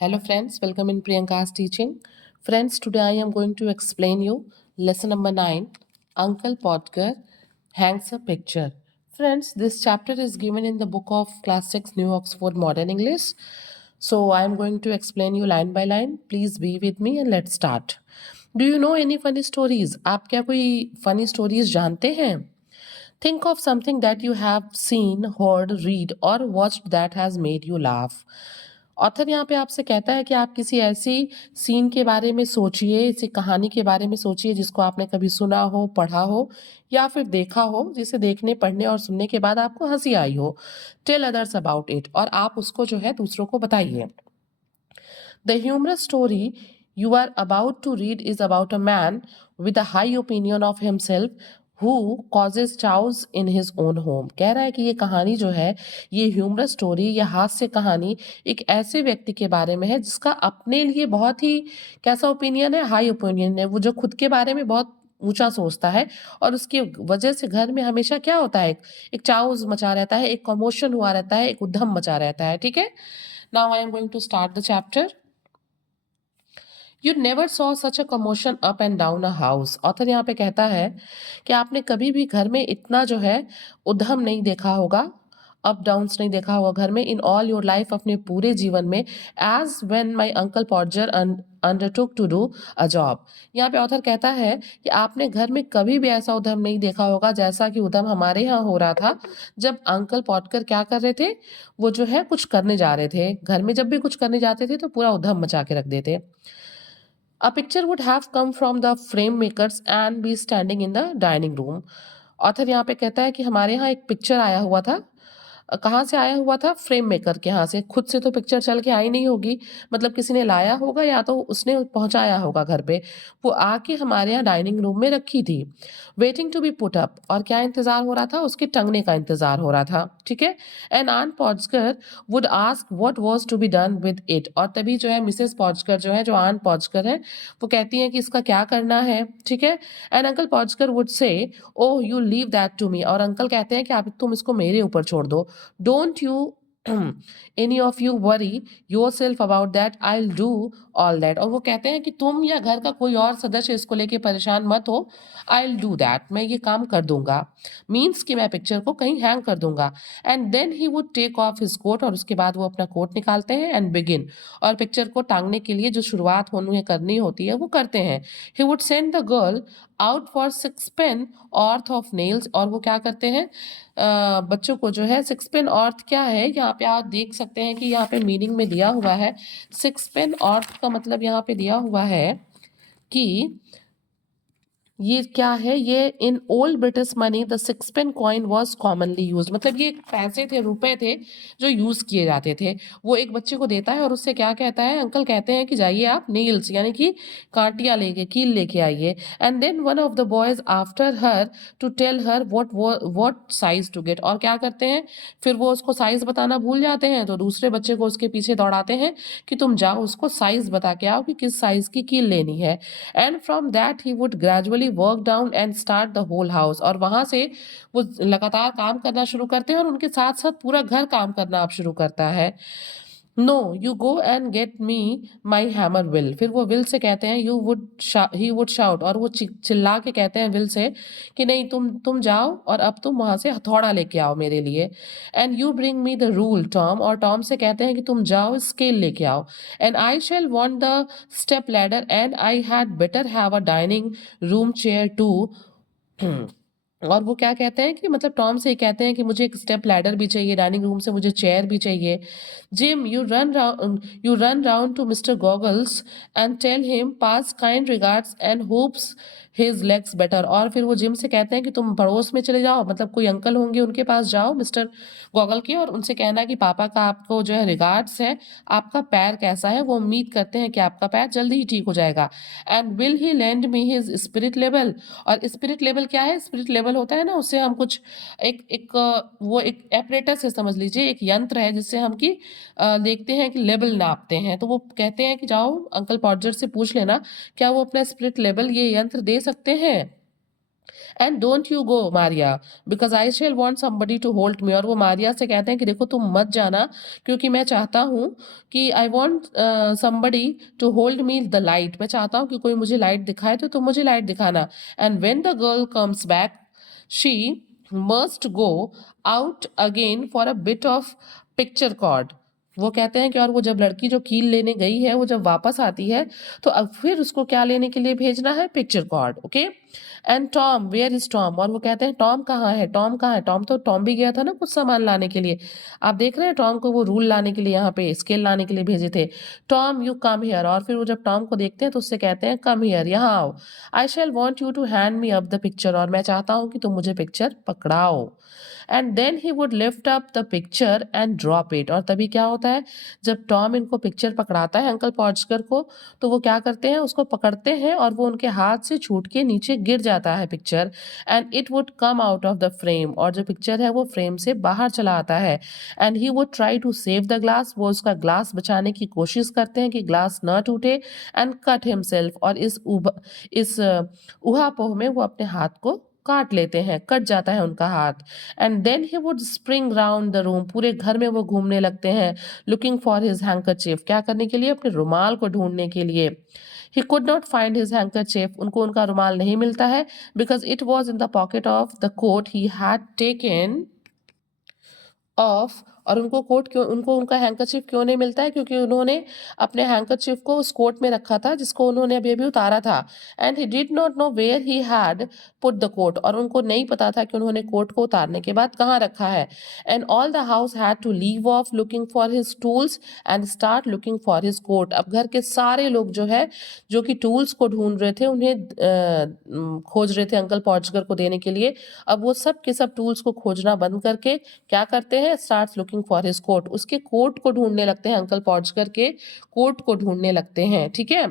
Hello friends, welcome in Priyanka's teaching. Friends, today I am going to explain you lesson number 9. Uncle Podger hangs a picture. Friends, this chapter is given in the book of Class 6 New Oxford Modern English. So I am going to explain you line by line. Please be with me and let's start. Do you know any funny stories? आप क्या कोई funny stories जानते हैं? Think of something that you have seen, heard, read or watched that has made you laugh. Author यहाँ पे आपसे कहता है कि आप किसी ऐसी सीन के बारे में सोचिए, ऐसी कहानी के बारे में सोचिए जिसको आपने कभी सुना हो, पढ़ा हो या फिर देखा हो, जिसे देखने, पढ़ने और सुनने के बाद आपको हँसी आई हो। टेल अदर्स अबाउट इट और आप उसको जो है दूसरों को बताइए। The humorous story you are about to read is about a man with a high opinion of himself who causes chaos in his own home. कह रहा है कि ये कहानी जो है, ये ह्यूमरस स्टोरी या हास्य कहानी एक ऐसे व्यक्ति के बारे में है जिसका अपने लिए बहुत ही कैसा ओपिनियन है, हाई ओपिनियन है। वो जो खुद के बारे में बहुत ऊंचा सोचता है और उसकी वजह से घर में हमेशा क्या होता है, एक चाउस मचा रहता है, एक कमोशन हुआ रहता है, एक उद्यम मचा रहता है। ठीक है, now I am going to start the chapter. You never saw such a commotion up and down a house. Author यहाँ पे कहता है कि आपने कभी भी घर में इतना जो है उद्यम नहीं देखा होगा, अप डाउन्स नहीं देखा होगा घर में इन ऑल योर लाइफ, अपने पूरे जीवन में, as when my uncle Podger undertook to do a job. यहाँ पे ऑथर कहता है कि आपने घर में कभी भी ऐसा उद्यम नहीं देखा होगा जैसा कि उद्यम हमारे यहाँ हो रहा था जब अंकल पॉडकर क्या कर रहे थे, वो जो है कुछ करने जा रहे थे। घर में जब भी कुछ करने जाते थे तो पूरा उद्यम मचा के रख देते। A picture would have come from the frame makers and be standing in the dining room. Author यहाँ पे कहता है कि हमारे यहाँ एक पिक्चर आया हुआ था। कहाँ से आया हुआ था? फ्रेम मेकर के यहाँ से। खुद से तो पिक्चर चल के आई नहीं होगी, मतलब किसी ने लाया होगा या तो उसने पहुँचाया होगा घर पे। वो आके हमारे यहाँ डाइनिंग रूम में रखी थी। Waiting to be put up, और क्या इंतज़ार हो रहा था? उसके टंगने का इंतज़ार हो रहा था। ठीक है? And aunt Podger would ask what was to be done with it, और तभी जो है मिसेस पॉड्सकर जो है, जो आंट पॉड्सकर है, वो कहती हैं कि इसका क्या करना है। ठीक है? And uncle Podger would say oh you leave that to me, और अंकल कहते हैं कि आप तुम इसको मेरे ऊपर छोड़ दो। Don't you any of you worry yourself about that, I'll do all that। और वो कहते हैं कि तुम या घर का कोई और सदस्य इसको लेके परेशान मत हो, I'll do that, मैं ये काम कर दूंगा। मीन्स कि मैं पिक्चर को कहीं हैंग कर दूंगा। And then he would take off his coat, और उसके बाद वो अपना कोट निकालते हैं एंड बिगिन, और पिक्चर को टांगने के लिए जो शुरुआत उन्हें करनी होती है वो करते हैं। He would send the girl out for 6 penn'orth of nails, और वो क्या करते हैं, बच्चों को जो है 6 पेन ऑर्थ क्या है, यहाँ पे आप देख सकते हैं कि यहाँ पे मीनिंग में दिया हुआ है। 6 पेन ऑर्थ का मतलब यहाँ पे दिया हुआ है कि ये क्या है, ये in old British money the 6 pence coin was commonly used, मतलब ये पैसे थे, रुपए थे जो यूज किए जाते थे। वो एक बच्चे को देता है और उससे क्या कहता है, अंकल कहते हैं कि जाइए आप नील्स यानी कि कांटियां लेके, कील लेके आइए। And then one of the boys after her to tell her what size to get, और क्या करते हैं, फिर वो उसको साइज बताना भूल जाते हैं तो दूसरे बच्चे को उसके पीछे दौड़ाते हैं कि तुम जाओ उसको साइज बता के आओ कि किस साइज की कील लेनी है। And from that he would gradually work down and start the whole house, और वहां से वो लगातार काम करना शुरू करते हैं और उनके साथ साथ पूरा घर काम करना आप शुरू करता है। No you go and get me my hammer Will, फिर वो विल से कहते हैं ही वुड शाउट, और वो चिल्ला के कहते हैं विल से कि नहीं, तुम जाओ और अब तुम वहां से हथौड़ा लेके आओ मेरे लिए। And you bring me the rule Tom, और टॉम से कहते हैं कि तुम जाओ स्केल लेके आओ। And I shall want the step ladder and I had better have a dining room chair too. और वो क्या कहते हैं कि मतलब टॉम से कहते हैं कि मुझे एक स्टेप लैडर भी चाहिए, डाइनिंग रूम से मुझे चेयर भी चाहिए। Jim you run round to Mister Goggles and tell him pa's kind regards and hopes his leg's better, और फिर वो जिम से कहते हैं कि तुम पड़ोस में चले जाओ, मतलब कोई अंकल होंगे उनके पास जाओ मिस्टर गॉगल के, और उनसे कहना कि पापा का आपको जो है रिगार्ड्स है, आपका पैर कैसा है, वो उम्मीद करते हैं कि आपका पैर जल्दी ही ठीक हो जाएगा। And will he land me his spirit level, और स्पिरिट लेवल क्या है, स्पिरिट लेवल होता है ना, उससे हम कुछ एक एक वो एक एपरेटस है, समझ लीजिए एक यंत्र है जिससे हम की देखते हैं कि लेवल नापते हैं। तो वो कहते हैं कि जाओ अंकल पॉडजर से पूछ लेना क्या वो अपना स्पिरिट लेवल ये यंत्र दे सकते हैं। And don't you go Maria because I shall want somebody to hold me. और वो मारिया से कहते हैं कि देखो तुम मत जाना, क्योंकि मैं चाहता हूँ कि I want somebody to hold me the light. मैं चाहता हूँ कि कोई मुझे लाइट दिखाए, तो तुम मुझे लाइट दिखाना। And when the girl comes back she must go out again for a bit of picture cord. वो कहते हैं कि और वो जब लड़की जो कील लेने गई है, वो जब वापस आती है, तो अब फिर उसको क्या लेने के लिए भेजना है? Picture cord. Okay. And Tom, where is Tom? और वो कहते हैं टॉम कहाँ है, टॉम कहाँ है? टॉम भी गया था ना कुछ सामान लाने के लिए। आप देख रहे हैं टॉम को वो रूल लाने के लिए, यहाँ पे स्केल लाने के लिए भेजे थे। Tom you come here. और फिर वो जब टॉम को देखते हैं तो उससे कहते हैं कम हियर, यहाँ आओ। I shall want you to hand me up the picture. और मैं चाहता हूँ कि तुम मुझे पिक्चर पकड़ाओ। And then he would lift up the picture and drop it. और तभी क्या होता है, जब टॉम इनको पिक्चर पकड़ाता है अंकल पॉड्सकर को, तो वो क्या करते हैं, उसको पकड़ते हैं और वो उनके हाथ से छूट के नीचे गिर जाता है picture. And it would come out of the frame. और जो पिक्चर है वो फ्रेम से बाहर चला आता है। And he would try to save the glass. वो उसका ग्लास बचाने की कोशिश करते हैं कि ग्लास न टूटे। And cut himself. और इस उहापोह में वो अपने हाथ को काट लेते हैं, कट जाता है उनका हाथ। And then he would spring round the room. पूरे घर में वो घूमने लगते हैं, लुकिंग फॉर हिज हैंकरचीफ। क्या करने के लिए? अपने रुमाल को ढूंढने के लिए। He could not find his handkerchief. उनको उनका रुमाल नहीं मिलता है, because it was in the pocket of the coat he had taken off. और उनको उनका हैंकरचीफ क्यों नहीं मिलता है? क्योंकि उन्होंने अपने हैंकरचीफ को उस कोट में रखा था जिसको उन्होंने अभी अभी उतारा था। And he did not know where he had put the coat. और उनको नहीं पता था कि उन्होंने कोट को उतारने के बाद कहाँ रखा है। And all the house had to leave off looking for his tools and start looking for his coat. अब घर के सारे लोग जो है, जो कि टूल्स को ढूंढ रहे थे, उन्हें खोज रहे थे अंकल पॉर्चगर को देने के लिए। अब वो सब के सब टूल्स को खोजना बंद करके क्या करते हैं? Starts looking for his coat. उसके कोट को ढूंढने लगते हैं, अंकल पॉर्चकर के कोट को ढूंढने लगते हैं। ठीक है।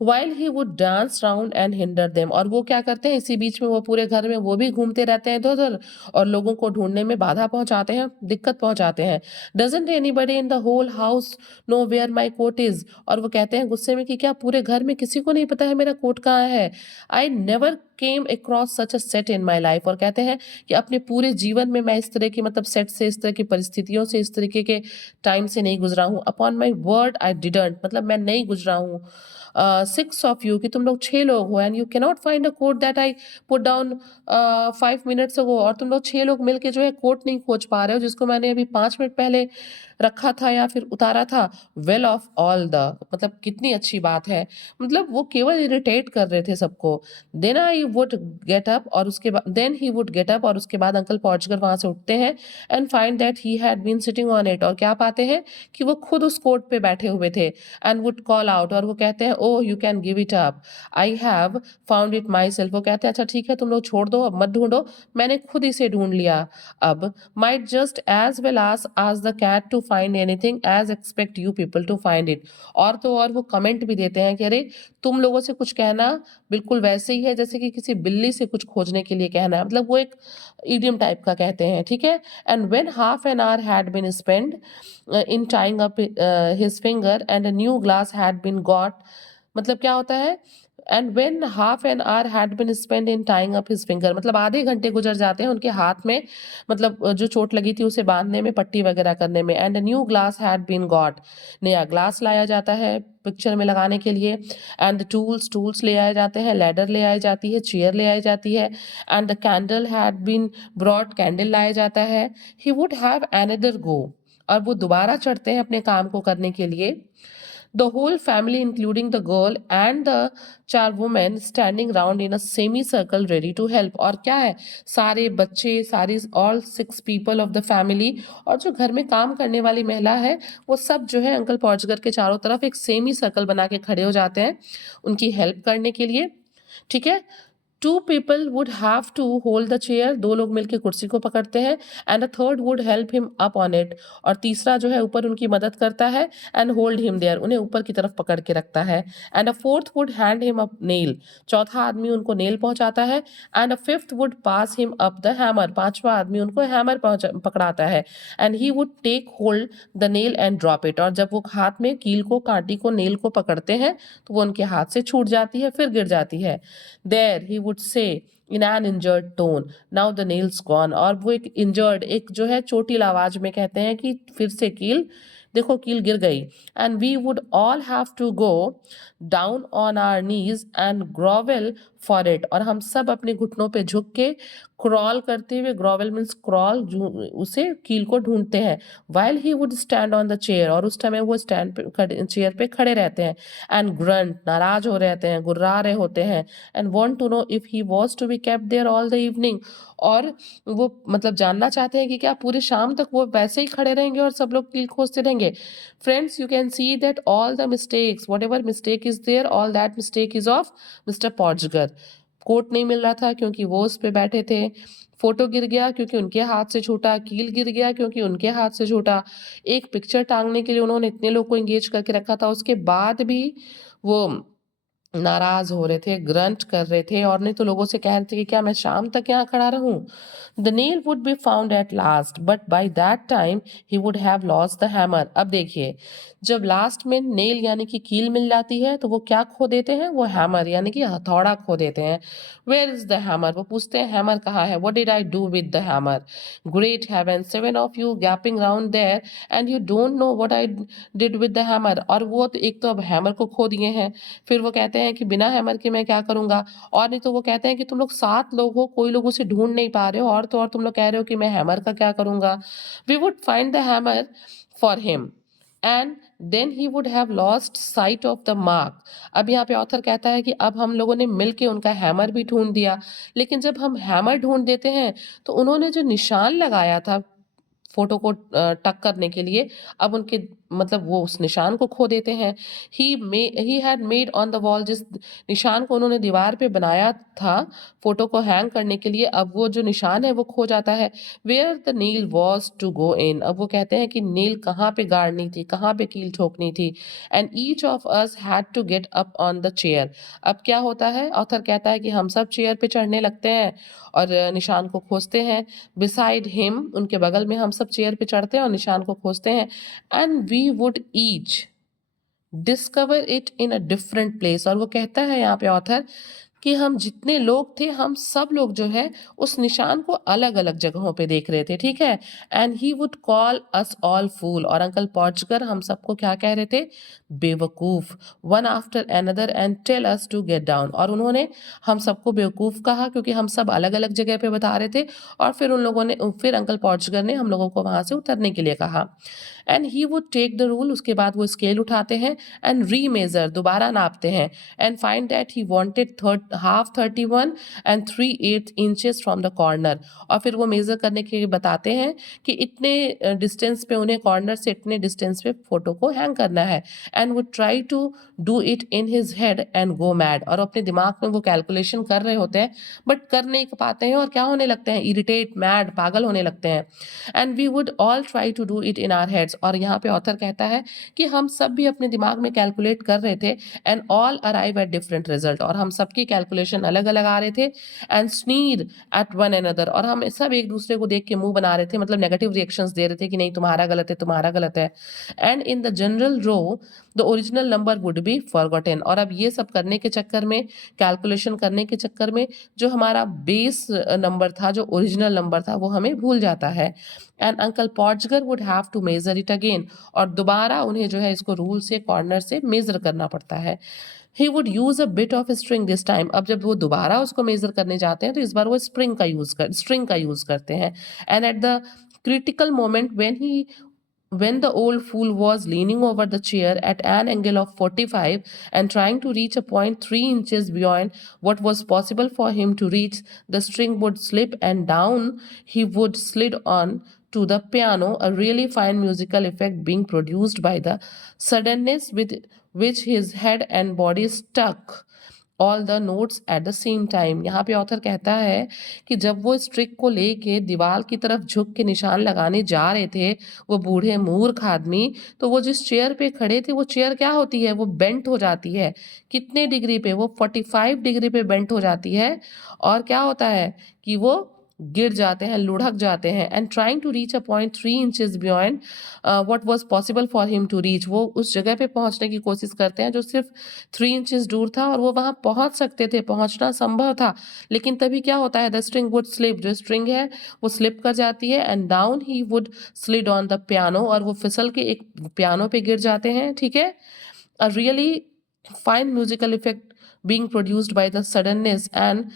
While he would dance round and hinder them. और वो क्या करते हैं, इसी बीच में वो पूरे घर में वो भी घूमते रहते हैं इधर उधर, और लोगों को ढूंढने में बाधा पहुंचाते हैं, दिक्कत पहुंचाते हैं। Doesn't anybody in the whole house know where my coat is. और वो कहते हैं गुस्से में कि क्या पूरे घर में किसी को नहीं पता है मेरा कोट कहाँ है? I never came across such a set in my life. और कहते हैं कि अपने पूरे जीवन में मैं इस तरह की मतलब सेट से, इस तरह की परिस्थितियों से, इस तरीके के टाइम से नहीं गुजरा हूँ। Upon my word I didn't, मतलब मैं नहीं गुजरा हूँ। 6 ऑफ यू, कि तुम लोग 6 लोग हो, and you can not find a coat that I put down 5 minutes ago. और तुम लोग 6 लोग मिलके जो है कोट नहीं खोज पा रहे हो जिसको मैंने अभी 5 मिनट पहले रखा था या फिर उतारा था। वेल ऑफ ऑल द, मतलब कितनी अच्छी बात है। मतलब वो केवल इरिटेट कर रहे थे सबको। Then I would get up. और उसके बाद then he would get up. और उसके बाद अंकल पॉर्चगर वहां से उठते हैं and find that he had been sitting on it. और क्या पाते हैं कि वो खुद उस कोट पे बैठे हुए थे। And would call out. और वो कहते हैं oh you can give it up, I have found it my self. वो कहते हैं अच्छा ठीक है, तुम लोग छोड़ दो, अब मत ढूंढो, मैंने खुद इसे ढूंढ लिया। अब might just as well as the cat to find anything as expect you people to find it। और तो और वो कमेंट भी देते हैं कि अरे तुम लोगों से कुछ कहना बिल्कुल वैसे ही है जैसे कि किसी बिल्ली से कुछ खोजने के लिए कहना है। मतलब वो एक इडियम टाइप का कहते हैं। ठीक है। And when half an hour had been spend in tying up his finger and a new glass had been got. मतलब क्या होता है? And when half an hour had been spend in tying up his finger. मतलब आधे घंटे गुजर जाते हैं उनके हाथ में, मतलब जो चोट लगी थी उसे बांधने में, पट्टी वगैरह करने में। And new glass had been got. नया ग्लास लाया जाता है पिक्चर में लगाने के लिए। एंड टूल्स ले आए जाते हैं, लैडर ले आई जाती है, चेयर ले आई जाती है। And the candle had been brought, candle लाया जाता है। He would have another go. और वो दोबारा चढ़ते हैं अपने काम को करने के लिए। The whole family, including the girl and the charwoman, standing round in a semicircle ready to help। और क्या है, सारे बच्चे, सारी all 6 people of the family, और जो घर में काम करने वाली महिला है वो सब जो है अंकल पॉर्चगर के चारों तरफ एक सेमी सर्कल बना के खड़े हो जाते हैं उनकी हेल्प करने के लिए। ठीक है। 2 people would have to hold the chair। 2 लोग मिलके कुर्सी को पकड़ते हैं। And a third would help him up on it। और तीसरा जो है ऊपर उनकी मदद करता है। एंड hold him there, उन्हें ऊपर की तरफ पकड़ के रखता है। And a fourth would hand him a nail। चौथा आदमी उनको नेल पहुंचाता है। And a fifth would pass him up the hammer। पांचवा आदमी उनको हैमर पकड़ाता है। And he would take hold the nail and drop it। और जब वो हाथ में कील को, कांटी को, नेल को पकड़ते हैं तो वो उनके हाथ से छूट जाती है, फिर गिर जाती है। There he would would say in an injured tone, now the nail's gone। और वो एक injured, एक जो है चोटिल आवाज में कहते हैं कि फिर से कील, देखो कील गिर गई। And we would all have to go down on our knees and grovel for it। और हम सब अपने घुटनों पे झुक के क्रॉल करते हुए, ग्रोवल मीन्स क्रॉल, उसे कील को ढूंढते हैं। while he would stand on the chair, और उस समय वो स्टैंड पे चेयर पे खड़े रहते हैं। and grunt, नाराज हो रहते हैं, गुर्रा रहे होते हैं। and want to know if he was to be kept there all the evening, और वो मतलब जानना चाहते हैं कि क्या पूरे शाम तक वो वैसे ही खड़े रहेंगे और सब लोग कील खोजते रहेंगे। Friends, you can see that all the mistakes, whatever mistake is there, all that mistake is of mister Podger. Coat नहीं मिल रहा था क्योंकि वो उस पे बैठे थे, फोटो गिर गया क्योंकि उनके हाथ से छूटा, कील गिर गया क्योंकि उनके हाथ से छूटा, एक पिक्चर टांगने के लिए उन्होंने इतने लोग को एंगेज करके रखा था, उसके बाद भी वो नाराज हो रहे थे, ग्रंट कर रहे थे, और नहीं तो लोगों से कह रहे थे कि क्या मैं शाम तक यहाँ खड़ा रहूं। The nail would be found at last, but by that time he would have lost the hammer. अब देखिए, जब लास्ट में नेल यानी कि कील मिल जाती है तो वो क्या खो देते हैं, वो हैमर यानी कि हथौड़ा खो देते हैं। वेयर इज द हैमर, वो पूछते हैं हैमर कहाँ है। What did I do with the hammer, great heavens, 7 of you gaping round there and you don't know what I did with the hammer. और वो तो एक तो अब हैमर को खो दिए हैं, फिर वो कहते हैं कि बिना हैमर के मैं क्या करूंगा, और नहीं तो वो कहते हैं कि तुम लोग 7 लोग हो, कोई लोग उसे ढूंढ नहीं पा रहे हो, और तो और तुम लोग कह रहे हो कि मैं हैमर का क्या करूंगा। We would find the hammer for him and then he would have lost sight of the mark. अब यहाँ पे ऑथर कहता है कि अब हम लोगों ने मिलके उनका हैमर भी ढूंढ दिया, लेकिन जब हम हैमर ढूंढ देते हैं तो उन्होंने जो निशान लगाया था फोटो को टक करने के लिए, अब उनके मतलब वो उस निशान को खो देते हैं। He had made on the wall, जिस निशान को उन्होंने दीवार पे बनाया था फोटो को हैंग करने के लिए, अब वो जो निशान है वो खो जाता है। Where the nail was to go in, अब वो कहते हैं कि नील कहाँ पे गाड़नी थी, कहाँ पे कील ठोकनी थी। And each of us had to get up on the chair. अब क्या होता है, ऑथर कहता है कि हम सब चेयर पे चढ़ने लगते हैं और निशान को खोजते हैं। बिसाइड हिम, उनके बगल में हम सब चेयर पे चढ़ते हैं और निशान को खोजते हैं। And we would each discover it in a different place. और वो कहता है यहाँ पे ऑथर कि हम जितने लोग थे, हम सब लोग जो है उस निशान को अलग अलग जगहों पे देख रहे थे, ठीक है। And he would call us all fool, और अंकल पहुंचकर हम सबको क्या कह रहे थे, बेवकूफ। One after another and tell us to get down, और उन्होंने हम सबको बेवकूफ कहा क्योंकि हम सब अलग अलग जगह पे बता रहे थे, और फिर उन लोगों ने, फिर अंकल पॉर्चगर ने हम लोगों को वहां से उतरने के लिए कहा। And he would take the rule, उसके बाद वो स्केल उठाते हैं एंड रीमेजर, दोबारा नापते हैं, and find that he wanted half 31 and 3/8 inches from the corner. और फिर वो मेजर करने के लिए बताते हैं कि इतने डिस्टेंस पे उन्हें, कॉर्नर से इतने डिस्टेंस पे फोटो को हैंग करना है। And would try to do it in his head and go mad, और अपने दिमाग में वो कैलकुलेशन कर रहे होते हैं बट कर नहीं पाते हैं, और क्या होने लगते हैं, इरिटेट, मैड, पागल होने लगते हैं। And we would all try to do it in our heads, और यहाँ पे ऑथर कहता है कि हम सब भी अपने दिमाग में कैलकुलेट कर रहे थे। And all arrive at different result, और हम सबकी कैलकुलेशन अलग अलग आ रहे थे। And sneer eight one another, और हम सब एक दूसरे को देख के मुंह बना रहे थे, मतलब नेगेटिव रिएक्शंस दे रहे थे कि नहीं तुम्हारा गलत है, तुम्हारा गलत है। And in the general row the original number would be forgotten, और अब ये सब करने के चक्कर में, कैलकुलेशन करने के चक्कर में, जो हमारा बेस नंबर था, जो ओरिजिनल नंबर था, वो हमें भूल जाता है। And uncle Podger would have to measure it again, और दोबारा उन्हें जो है इसको रूल से, कॉर्नर से मेजर करना पड़ता है। He would use a bit of string this time, अब जब वो दोबारा उसको मेजर करने जाते हैं तो इस बार वो स्ट्रिंग का यूज करते हैं। And at the critical moment when the old fool was leaning over the chair at an angle of 45 and trying to reach a point 3 inches beyond what was possible for him to reach, the string would slip and down he would slid on to the piano, a really fine musical effect being produced by the suddenness with which his head and body stuck all the notes at the same time. यहाँ पे author कहता है कि जब वो streak को लेके दीवार की तरफ झुक के निशान लगाने जा रहे थे, वो बूढ़े मूर्ख आदमी, तो वो जिस चेयर पे खड़े थे, वो चेयर क्या होती है, वो बेंट हो जाती है। कितने डिग्री पे, वो 45 डिग्री पे बेंट हो जाती है, और क्या होता है कि वो गिर जाते हैं, लुढ़क जाते हैं and trying to reach a point 3 inches beyond what was possible for him to reach. वो उस जगह पे पहुंचने की कोशिश करते हैं जो सिर्फ 3 इंचेस दूर था और वो वहां पहुंच सकते थे, पहुंचना संभव था। लेकिन तभी क्या होता है, द स्ट्रिंग वुड स्लिप, जो स्ट्रिंग है वो स्लिप कर जाती है and down he would slid on the piano, और वो फिसल के एक पियानो पे गिर जाते हैं। ठीक है, a really fine musical effect being produced by the suddenness and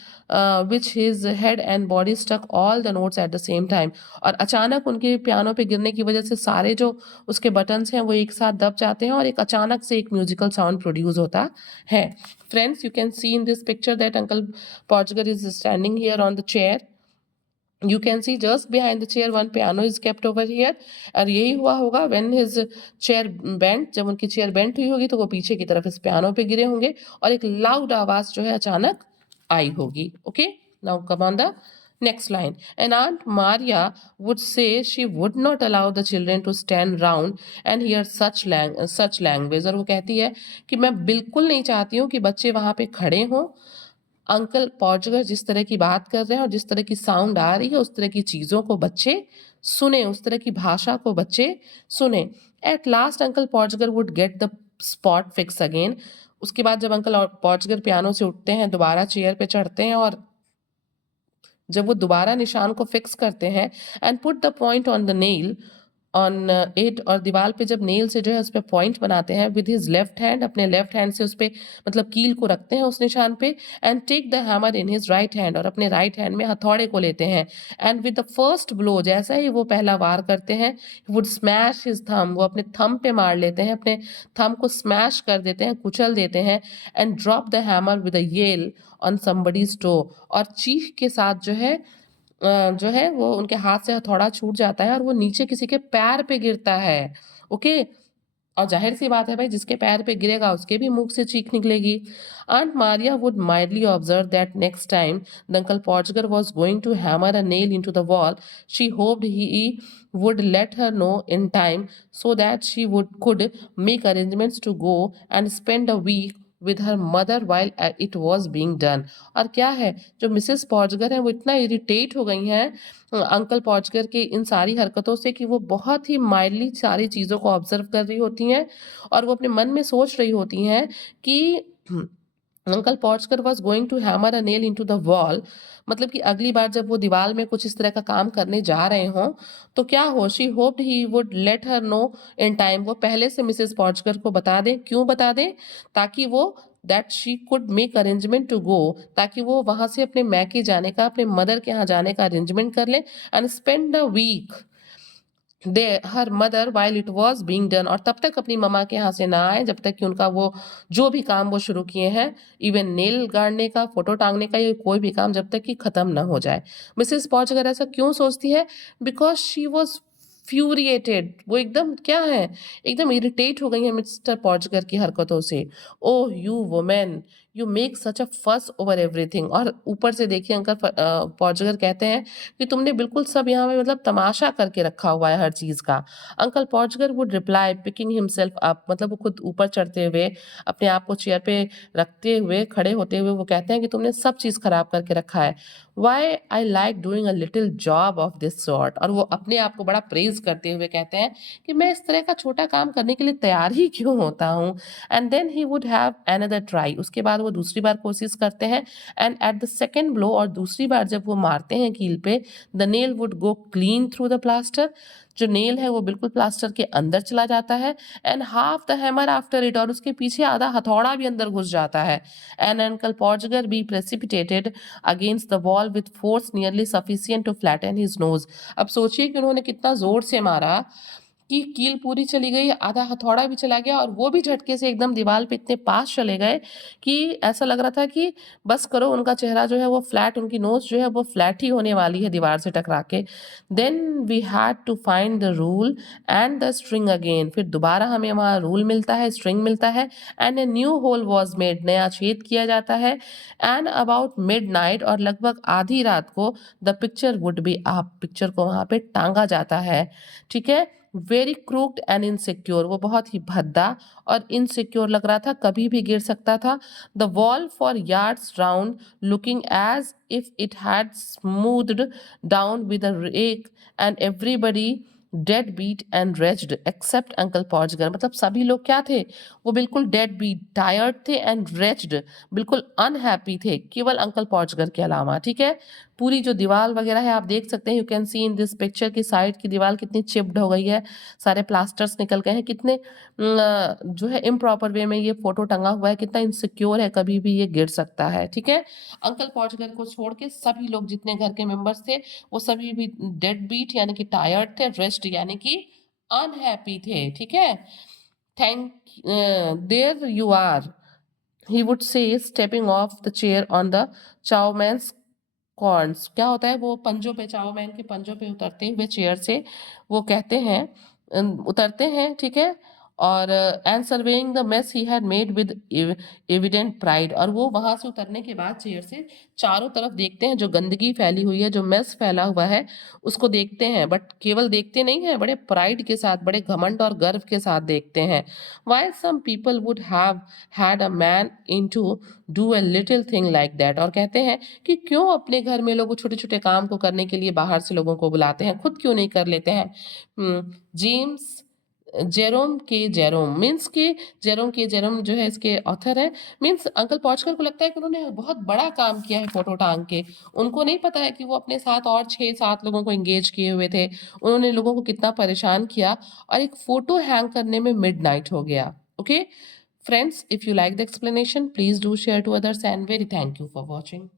which his head and body struck all the notes at the same time। और अचानक उनके पियानो पे गिरने की वजह से सारे जो उसके बटन्स हैं वो एक साथ दब जाते हैं और एक अचानक से एक म्यूजिकल साउंड प्रोड्यूस होता है। Friends, you can see in this picture that Uncle Portugal is standing here on the chair। You can see just behind the chair one piano is kept over here। और यही हुआ होगा when his chair bent, जब उनकी chair bent हुई होगी तो वो पीछे की तरफ इस पियानो पे गिरे होंगे और एक लाउड आवाज जो है अचानक आई होगी। Okay, now come on the next line. And Aunt Maria would say she would not allow the children to stand round and hear such language। और वो कहती है कि मैं बिल्कुल नहीं चाहती हूँ कि बच्चे वहां पे खड़े हों, अंकल पॉर्चुगल जिस तरह की बात कर रहे हैं और जिस तरह की साउंड आ रही है उस तरह की चीज़ों को बच्चे सुने, उस तरह की भाषा को बच्चे सुने। At last uncle Podger would get the spot fix again. उसके बाद जब अंकल पॉर्चुगल पियानो से उठते हैं, दोबारा चेयर पे चढ़ते हैं और जब वो दोबारा निशान को फिक्स करते हैं and put the point on the nail on it, और दीवार पे जब नेल से जो है उस पे पॉइंट बनाते हैं विद हिज लेफ्ट हैंड, अपने लेफ्ट हैंड से उस पे मतलब कील को रखते हैं उस निशान पे and take the hammer in his right hand, और अपने राइट हैंड में हथौड़े को लेते हैं and with the first blow, जैसा ही वो पहला वार करते हैं, वुड स्मैश हिज थंब, वो अपने थंब पे मार लेते हैं, अपने थंब को स्मैश कर देते हैं, कुचल देते हैं and drop the hammer with a yell on somebody's toe, और चीख के साथ जो है वो उनके हाथ से हथौड़ा छूट जाता है और वो नीचे किसी के पैर पे गिरता है। ओके, और जाहिर सी बात है भाई, जिसके पैर पे गिरेगा उसके भी मुंह से चीख निकलेगी। Aunt Maria would mildly observe that next time the Uncle Portugal was going to hammer a nail into the wall, she hoped he would let her know in time so that she could make arrangements to go and spend a week with her mother while it was being done। और क्या है, जो Mrs पॉर्चगर हैं वो इतना irritate हो गई हैं अंकल पॉर्चगर की इन सारी हरकतों से कि वो बहुत ही माइल्डली सारी चीज़ों को ऑब्जर्व कर रही होती हैं और वो अपने मन में सोच रही होती हैं कि uncle Podger was going to hammer a nail into the wall, मतलब कि अगली बार जब वो दीवार में कुछ इस तरह का काम करने जा रहे हों तो क्या हो, she hoped he would let her no in time, वो पहले से मिसेस पॉर्चकर को बता दें। क्यों बता दें? ताकि वो that she could make arrangement to go, ताकि वो वहां से अपने मैके जाने का, अपने मदर के यहाँ जाने का अरेंजमेंट कर लें and spend the week they her mother while it was being done, और तब तक अपनी ममा के यहाँ से ना आए जब तक कि उनका वो जो भी काम वो शुरू किए हैं, इवन नेल गाड़ने का, फोटो टांगने का, ये कोई भी काम जब तक कि खत्म ना हो जाए। मिसेस पॉच अगर ऐसा क्यों सोचती है? बिकॉज शी वॉज फ्यूरिएटेड, वो एकदम क्या है, एकदम इरिटेट हो गई है मिस्टर पॉर्चगर की हरकतों से। Oh you women, you make such a fuss over everything. और ऊपर से देखिए अंकल पॉर्चगर कहते हैं कि तुमने बिल्कुल सब यहाँ पे मतलब तमाशा करके रखा हुआ है हर चीज़ का। Uncle Podger would reply picking himself up, मतलब वो खुद ऊपर चढ़ते हुए अपने आप को चेयर पे रखते हुए, खड़े होते हुए वो कहते हैं कि तुमने सब चीज़ खराब करके रखा है। Why I like doing a little job of this sort, और वो अपने आप को बड़ा प्रेज करते हुए कहते हैं कि मैं इस तरह का छोटा काम करने के लिए तैयार ही क्यों होता हूँ। And then he would have another try, उसके बाद वो दूसरी बार कोशिश करते हैं and at the second blow, और दूसरी बार जब वो मारते हैं कील पे, the nail would go clean through the plaster, जो नेल है वो बिल्कुल प्लास्टर के अंदर चला जाता है and half the hammer after it, और उसके पीछे आधा हथौड़ा भी अंदर घुस जाता है। And uncle Podger be precipitated against the wall with force nearly sufficient to flatten his nose. अब सोचिए कि उन्होंने कितना जोर से मारा कि कील पूरी चली गई, आधा हथौड़ा भी चला गया और वो भी झटके से एकदम दीवार पे इतने पास चले गए कि ऐसा लग रहा था कि बस करो, उनका चेहरा जो है वो फ्लैट, उनकी नोज जो है वो फ्लैट ही होने वाली है दीवार से टकरा के। Then we had to find the rule and the string again, फिर दोबारा हमें वहाँ रूल मिलता है, स्ट्रिंग मिलता है and a new whole was made, नया छेद किया जाता है एंड अबाउट मिड नाइट, और लगभग आधी रात को the picture would be up, picture को वहाँ पे टांगा जाता है। ठीक है, वेरी क्रूक्ड एंड इनसिक्योर, वो बहुत ही भद्दा और इनसिक्योर लग रहा था, कभी भी गिर सकता था. The wall for yards round looking as if it had smoothed down with a rake and everybody dead beat and raged except uncle Podger. मतलब सभी लोग क्या थे, वो बिल्कुल डेड बीट, टायर्ड थे एंड रेज्ड, बिल्कुल अनहैप्पी थे, केवल अंकल पॉचगर के अलावा. ठीक है, पूरी जो दीवार वगैरह है आप देख सकते हैं, you can C in this picture की साइड की दीवार कितनी चिप्ड हो गई है, सारे प्लास्टर्स निकल गए हैं, कितने जो है इम्प्रॉपर वे में ये फोटो टंगा हुआ है, कितना इनसिक्योर है, कभी भी ये गिर सकता है. ठीक है, अंकल पॉचगर को छोड़ के सभी लोग जितने घर के मेंबर्स थे वो सभी भी डेड बीट यानी कि टायर्ड थे, रेस्ट यानी कि अनहैप्पी थे. ठीक है, thank there you are, he would say stepping off the chair on the chowman's corns. क्या होता है, वो पंजों पे, चाओमैन के पंजों पे उतरते हुए चेयर से वो कहते हैं, उतरते हैं. ठीक है, और and surveying the mess he had made with evident pride, और वो वहां से उतरने के बाद चेयर से चारों तरफ देखते हैं, जो गंदगी फैली हुई है, जो मेस फैला हुआ है उसको देखते हैं, बट केवल देखते नहीं हैं, बड़े प्राइड के साथ, बड़े घमंड और गर्व के साथ देखते हैं. Why some people would have had a man into do a little thing like that, और कहते हैं कि क्यों अपने घर में लोग छोटे छोटे काम को करने के लिए बाहर से लोगों को बुलाते हैं, खुद क्यों नहीं कर लेते हैं. जेम्स जेरोम के जेरोम मीन्स के जेरोम के जेरोम जो है इसके ऑथर है, मीन्स अंकल पॉचकर को लगता है कि उन्होंने बहुत बड़ा काम किया है फोटो टांग के. उनको नहीं पता है कि वो अपने साथ और 6-7 लोगों को एंगेज किए हुए थे, उन्होंने लोगों को कितना परेशान किया, और एक फोटो हैंग करने में मिडनाइट हो गया. Okay friends, if you like the explanation, please do share to others, and very thank you for watching.